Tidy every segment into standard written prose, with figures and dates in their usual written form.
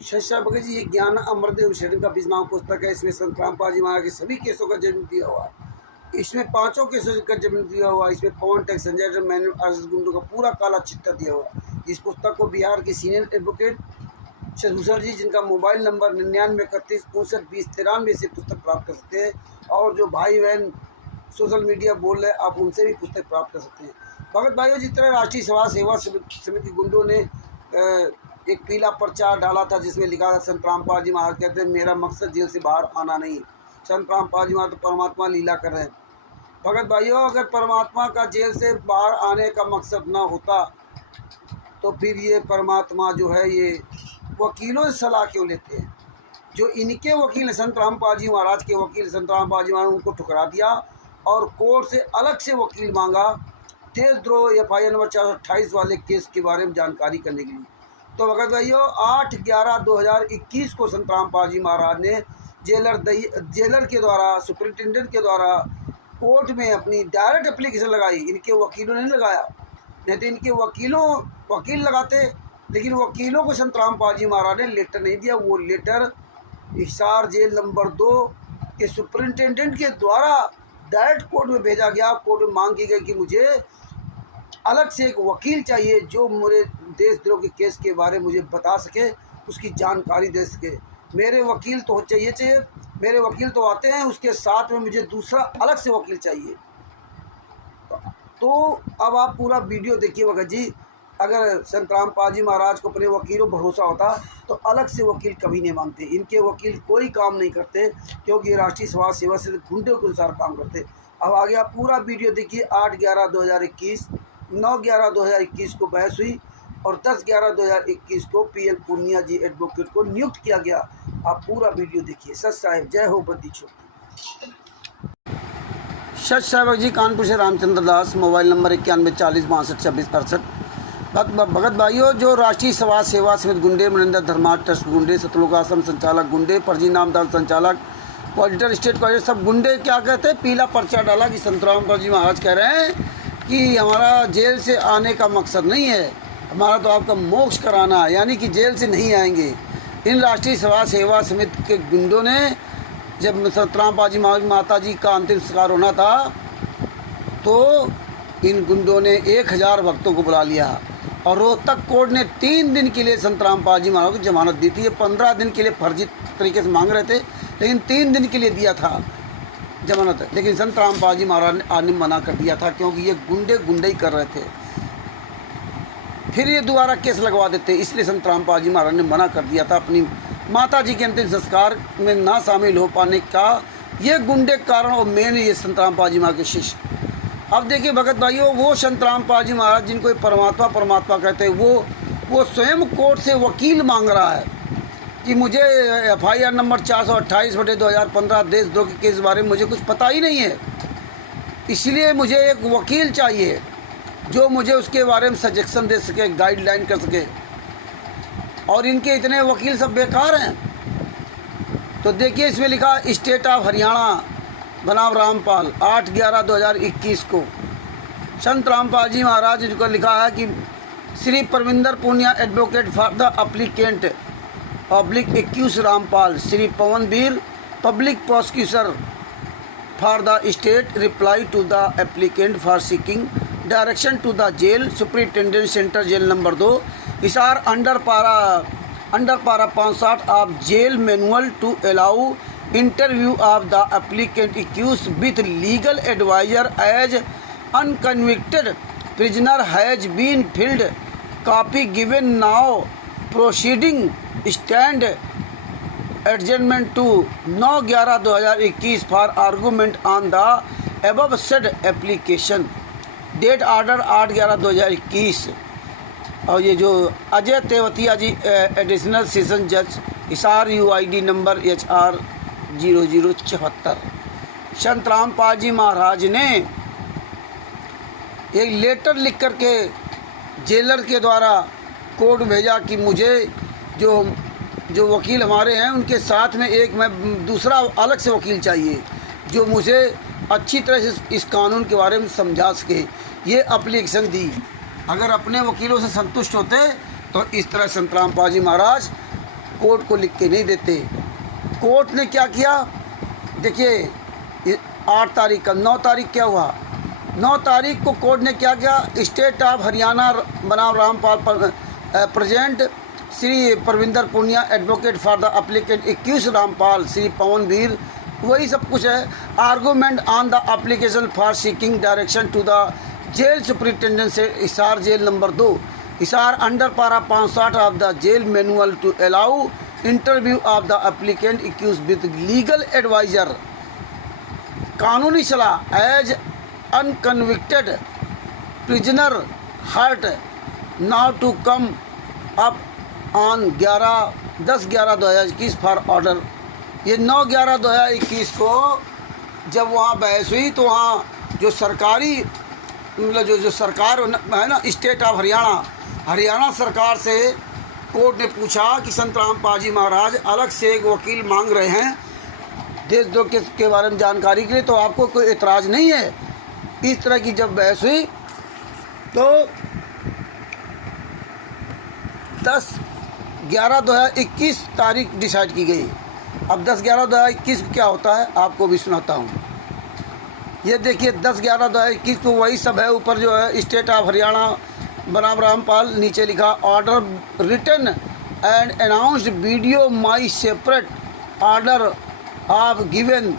शशा भगत जी, ये ज्ञान अमृतदेव शरण का बीसनामा पुस्तक है। इसमें संत रामपाल जी महाराज के सभी केसों का जन्म दिया हुआ है। इसमें पांचों केसों का जन्म दिया हुआ है। इसमें पवन tax, Sanjay manual, RS Gundu का पूरा काला चिट्ठा दिया हुआ है। इस पुस्तक को बिहार के सीनियर एडवोकेट शशभूषण जी, जिनका मोबाइल नंबर 9931592093 से पुस्तक प्राप्त कर सकते हैं। और जो भाई बहन सोशल मीडिया बोल रहे हैं, आप उनसे भी पुस्तक प्राप्त कर सकते हैं। भगत भाइयों, जिस तरह राष्ट्रीय समाज सेवा समिति गुंडों ने एक पीला प्रचार डाला था जिसमें लिखा था संत रामपाल जी महाराज कहते हैं मेरा मकसद जेल से बाहर आना नहीं। संत रामपाल जी महाराज तो परमात्मा लीला कर रहे हैं। भगत भाइयों, अगर परमात्मा का जेल से बाहर आने का मकसद ना होता तो फिर ये परमात्मा जो है ये वकीलों से सलाह क्यों लेते हैं? जो इनके वकील संत रामपाल जी महाराज के वकील संत रामपाल जी महाराज उनको ठुकरा दिया और कोर्ट से अलग से वकील मांगा देशद्रोह FIR नंबर 428 वाले केस के बारे में जानकारी करने के लिए। तो भगत भाइयों, 8/11/2021 को संत रामपाल जी महाराज ने जेलर के द्वारा, सुपरिटेंडेंट के द्वारा कोर्ट में अपनी डायरेक्ट एप्लीकेशन लगाई। इनके वकीलों ने नहीं लगाया, नहीं तो इनके वकील लगाते। लेकिन वकीलों को संत रामपाल जी महाराज ने लेटर नहीं दिया। वो लेटर हिसार जेल नंबर 2 के सुपरिटेंडेंट के द्वारा डायरेक्ट कोर्ट में भेजा गया। कोर्ट में मांग की गई कि मुझे अलग से एक वकील चाहिए जो मेरे देशद्रोह के केस के बारे में मुझे बता सके, उसकी जानकारी दे सके। मेरे वकील तो चाहिए मेरे वकील तो आते हैं, उसके साथ में मुझे दूसरा अलग से वकील चाहिए। तो अब आप पूरा वीडियो देखिए भगत जी। अगर संत रामपाल जी महाराज को अपने वकीलों भरोसा होता तो अलग से वकील कभी नहीं मांगते। इनके वकील कोई काम नहीं करते क्योंकि ये राष्ट्रीय समाज सेवा से गुंडे के अनुसार काम करते। अब आगे आप पूरा वीडियो देखिए। 8/11/2021, 9/11/2021 को बहस हुई और 10/11/2021 को PL पूर्णिया जी एडवोकेट को नियुक्त किया गया। आप पूरा वीडियो देखिए। सच साहेब, जय हो बद्दी छोटी। सच साहेब जी, कानपुर से रामचंद्र दास, मोबाइल नंबर 9140622668। भगत भाइयों, जो राष्ट्रीय समाज सेवा समिति गुंडे, मनिंदर धर्मार्थ ट्रस्ट गुंडे, सतलोक आश्रम संचालक गुंडे, फर्जी नामदार संचालक, ऑडिटर, स्टेट कॉलेज, सब गुंडे क्या कहते हैं, पीला पर्चा डाला कि संत रामपाल जी महाराज कह रहे हैं कि हमारा जेल से आने का मकसद नहीं है, हमारा तो आपका मोक्ष कराना है, यानी कि जेल से नहीं आएंगे। इन राष्ट्रीय समाज सेवा समिति के गुंडों ने जब संत रामपाल जी महाराज माता जी का अंतिम संस्कार होना था तो इन गुंडों ने 1000 भक्तों को बुला लिया और रोहतक कोर्ट ने 3 दिन के लिए संत रामपाल जी महाराज को जमानत दी थी। ये 15 दिन के लिए फर्जी तरीके से मांग रहे थे, लेकिन 3 दिन के लिए दिया था जमानत। लेकिन संत रामपाल जी महाराज ने आने मना कर दिया था क्योंकि ये गुंडे ही कर रहे थे। फिर ये दोबारा केस लगवा देते, इसलिए संत रामपाल जी महाराज ने मना कर दिया था। अपनी माता जी के अंतिम संस्कार में ना शामिल हो पाने का ये गुंडे कारण और मेन ये संत रामपाल जी महाराज के शिष्य। अब देखिए भगत भाइयों, वो संत रामपाल जी महाराज जिनको परमात्मा कहते हैं, वो स्वयं कोर्ट से वकील मांग रहा है कि मुझे FIR नंबर 428/2015 देशद्रोह के केस बारे में मुझे कुछ पता ही नहीं है, इसलिए मुझे एक वकील चाहिए जो मुझे उसके बारे में सजेशन दे सके, गाइडलाइन कर सके। और इनके इतने वकील सब बेकार हैं। तो देखिए इसमें लिखा स्टेट ऑफ हरियाणा बनाम रामपाल 8/11/2021 को संत रामपाल जी महाराज जी को लिखा है कि Shri Parvinder Poonia advocate for the applicant /accused Rampal, Shri Pawanveer public prosecutor for the state reply to the applicant for seeking direction to the jail superintendent centre jail number 2 Hisar under para 65 of jail manual to allow interview of the applicant accused with legal adviser as unconvicted prisoner has been filed copy given now proceeding stand adjourned to 9/11/2021 for argument on the above said application. Date order 8/11/2021। और ये जो Ajay Tewatia ji additional session जज Hisar UID number HR 0074। संत रामपाल जी महाराज ने एक letter लिख करके jailer के द्वारा कोर्ट भेजा कि मुझे जो वकील हमारे हैं उनके साथ में एक मैं दूसरा अलग से वकील चाहिए जो मुझे अच्छी तरह से इस कानून के बारे में समझा सके। ये एप्लीकेशन दी। अगर अपने वकीलों से संतुष्ट होते तो इस तरह संत रामपाल जी महाराज कोर्ट को लिख के नहीं देते। कोर्ट ने क्या किया, देखिए 8 तारीख का, 9 तारीख क्या हुआ, 9 तारीख को कोर्ट ने क्या किया, स्टेट ऑफ हरियाणा बनाम Rampal present Shri Parvinder Puniya advocate for the applicant accused Rampal Shri Pawan Veer, वही सब कुछ है। Argument on the application for seeking direction to the jail superintendent से Hisar jail number 2 Hisar under para 560 of the jail manual to allow interview of the applicant accused with legal adviser, कानूनी सलाह as unconvicted prisoner heard now to come up on 10/11/2021 for order. ये 9/11/2021 को जब वहाँ बहस हुई तो वहाँ जो सरकारी मतलब जो सरकार है ना, स्टेट ऑफ हरियाणा सरकार से कोर्ट ने पूछा कि संत रामपाल जी महाराज अलग से एक वकील मांग रहे हैं देशद्रोह के बारे में जानकारी के लिए, तो आपको कोई एतराज़ नहीं है। इस तरह की जब बहस हुई तो 10/11/2021 तारीख डिसाइड की गई। अब 10/11/2021 क्या होता है आपको भी सुनाता हूँ। ये देखिए 10/11/2021 तो वही सब है, ऊपर जो है स्टेट ऑफ हरियाणा बनाम रामपाल, नीचे लिखा order written and announced vide my separate order of given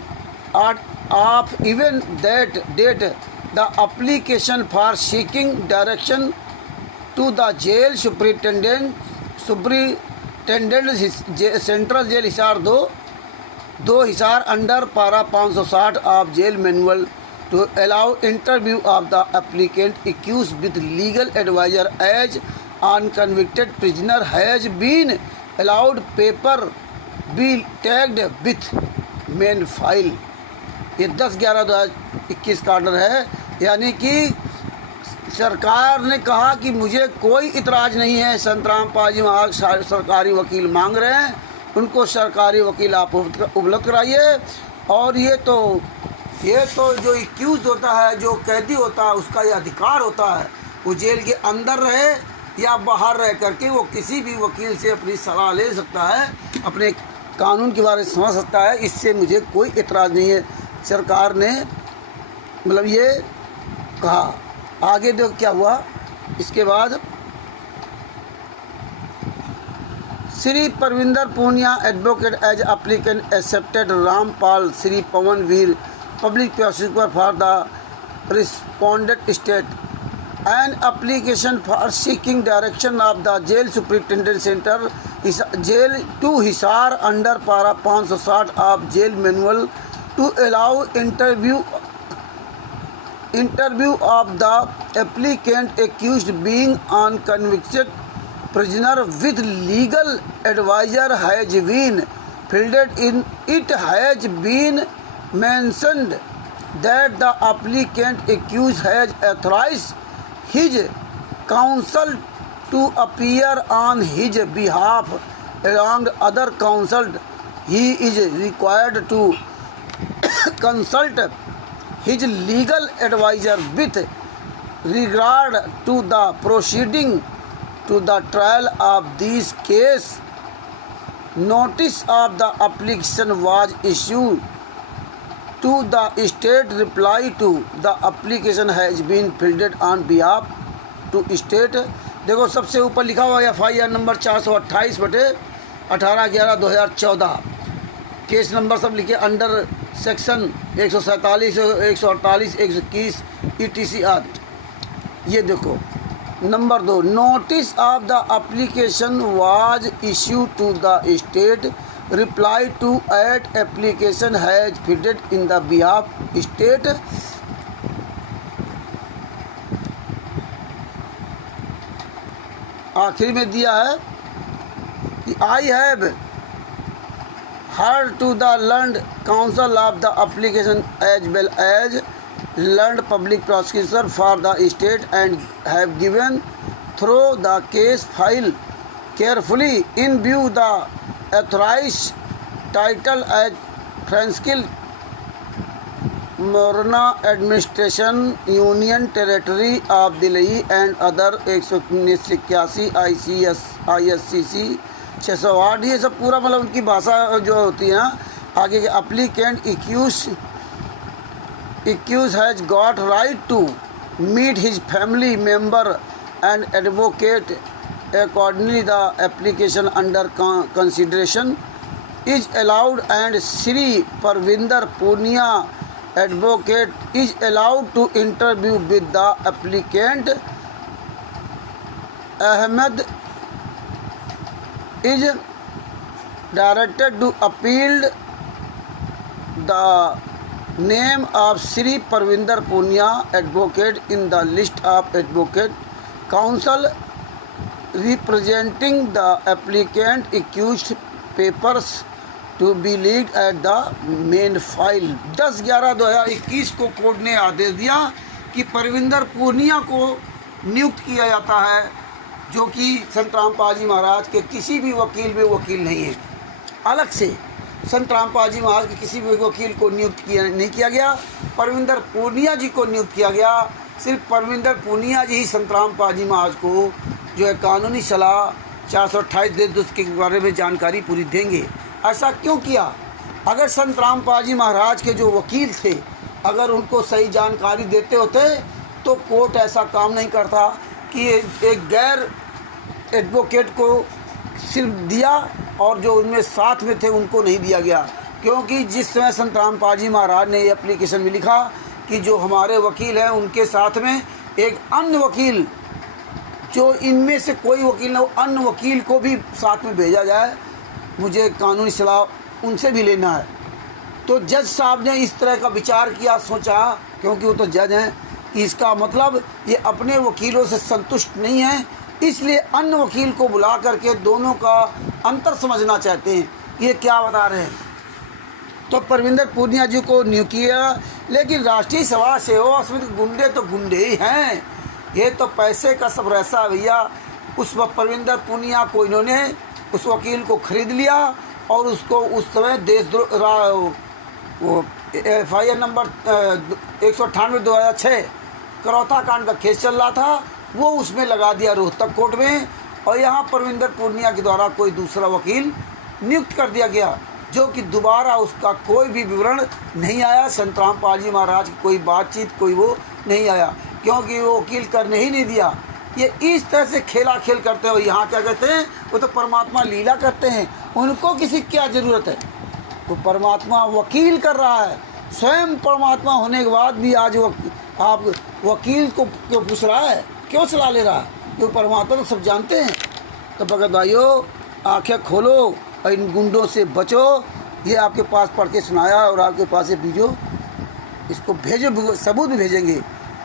of even that date the application for seeking direction to the jail superintendent central jail Hisar 2 Hisar under para 560 of jail manual to allow interview of the applicant accused with legal adviser as unconvicted prisoner has been allowed paper be tagged with main file. ये 10/11/2021 का order है, यानी कि सरकार ने कहा कि मुझे कोई इतराज़ नहीं है, संत रामपाल जी महाराज सरकारी वकील मांग रहे हैं, उनको सरकारी वकील आप उपलब्ध कराइए। और ये तो जो एक्यूज होता है, जो कैदी होता है, उसका ये अधिकार होता है, वो जेल के अंदर रहे या बाहर रह करके वो किसी भी वकील से अपनी सलाह ले सकता है, अपने कानून के बारे में समझ सकता है। इससे मुझे कोई इतराज़ नहीं है, सरकार ने मतलब ये कहा। आगे देखो क्या हुआ इसके बाद, Shri Parvinder Poonia advocate as applicant accepted Rampal Shri Pawan Veer public prosecutor for the respondent state an application for seeking direction of the jail superintendent centre jail 2 Hisar under para 560 of jail manual to allow interview of the applicant accused being unconvicted prisoner with legal advisor has been filled in. It has been mentioned that the applicant accused has authorized his counsel to appear on his behalf along other counsel. He is required to consult his legal advisor with regard to the proceeding to the trial of this case. Notice of the application was issued to the state. Reply to the application has been filled on behalf to state. देखो सबसे ऊपर लिखा हुआ FIR number 428/18/11/2014, case number सब लिखे under section 147, 148, 121 ETC आदि। ये देखो number 2, notice of the application was issue to the state. Reply to at application has fitted in the behalf state. आखिर में दिया है कि I have heard to the learned counsel of the application as well as learned public prosecutor for the state and have given through the case file carefully in view the authorized title as Franskil Morna Administration Union Territory of Delhi and other 181 ISCC 608 ये सब पूरा मतलब उनकी भाषा जो होती है ना। आगे के applicant accused has got right to meet his family member and advocate accordingly. The application under consideration is allowed and Sri Parvinder Punia advocate is allowed to interview with the applicant. Ahmed is directed to appeal the name of Sri Parvinder Punia advocate in the list of advocate counsel representing the applicant accused papers to be leaked at the main file. 10/11/2021 को court ने आदेश दिया कि परविंदर पूर्णिया को नियुक्त किया जाता है, जो कि संत रामपाल जी महाराज के किसी भी वकील में वकील नहीं है। अलग से संत रामपाल जी महाराज के किसी भी वकील को नियुक्त नहीं किया गया, परविंदर पूर्णिया जी को नियुक्त किया गया। सिर्फ परविंदर पूर्णिया जी ही संत रामपाल जी महाराज को जो है कानूनी सलाह 428 दे उसके बारे में जानकारी पूरी देंगे। ऐसा क्यों किया? अगर संत रामपाल जी महाराज के जो वकील थे अगर उनको सही जानकारी देते होते तो कोर्ट ऐसा काम नहीं करता कि एक गैर एडवोकेट को सिर्फ दिया और जो उनमें साथ में थे उनको नहीं दिया गया। क्योंकि जिस समय संत रामपाल जी महाराज ने ये एप्लीकेशन में लिखा कि जो हमारे वकील हैं उनके साथ में एक अन्य वकील, जो इनमें से कोई वकील न हो, अन्य वकील को भी साथ में भेजा जाए, मुझे कानूनी सलाह उनसे भी लेना है। तो जज साहब ने इस तरह का विचार किया, सोचा, क्योंकि वो तो जज हैं, इसका मतलब ये अपने वकीलों से संतुष्ट नहीं है, इसलिए अन्य वकील को बुला करके दोनों का अंतर समझना चाहते हैं ये क्या बता रहे हैं। तो परविंदर पूर्णिया जी को नियुक्त किया, लेकिन राष्ट्रीय सभा सेवा समिति गुंडे तो गुंडे ही हैं, ये तो पैसे का सब रहसा है भैया। उस वक्त परविंदर पूर्णिया को इन्होंने उस वकील को खरीद लिया और उसको उस समय वो FIR नंबर 198/2006 करौता कांड का केस चल रहा था, वो उसमें लगा दिया रोहतक कोर्ट में, और यहाँ परविंदर पूर्णिया के द्वारा कोई दूसरा वकील नियुक्त कर दिया गया, जो कि दोबारा उसका कोई भी विवरण नहीं आया। संत रामपाल जी महाराज की कोई बातचीत, कोई वो नहीं आया, क्योंकि वो वकील करने ही नहीं दिया। ये इस तरह से खेला खेल करते हो। यहाँ क्या कहते हैं, वो तो परमात्मा लीला करते हैं, उनको किसी की क्या ज़रूरत है। तो परमात्मा वकील कर रहा है, स्वयं परमात्मा होने के बाद भी आज आप वकील को क्यों पूछ रहा है, क्यों सलाह ले रहा है? क्यों परमात्मा तो सब जानते हैं। तो भगत भाइयों, आंखें खोलो और इन गुंडों से बचो। ये आपके पास पढ़ के सुनाया और आपके पास ये भेजो, इसको भेजो, सबूत भी भेजेंगे,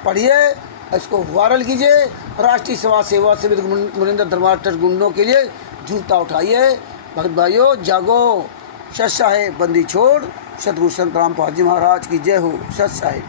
पढ़िए, इसको वायरल कीजिए। राष्ट्रीय सभा सेवा समिति मुनिंदर धर्मार्थ ट्रस्ट गुंडों के लिए जूता उठाइए। भगत भाइयों जागो, सत साहेब बंदी छोड़, सतगुरु संत रामपाल जी महाराज की जय हो। सत साहेब।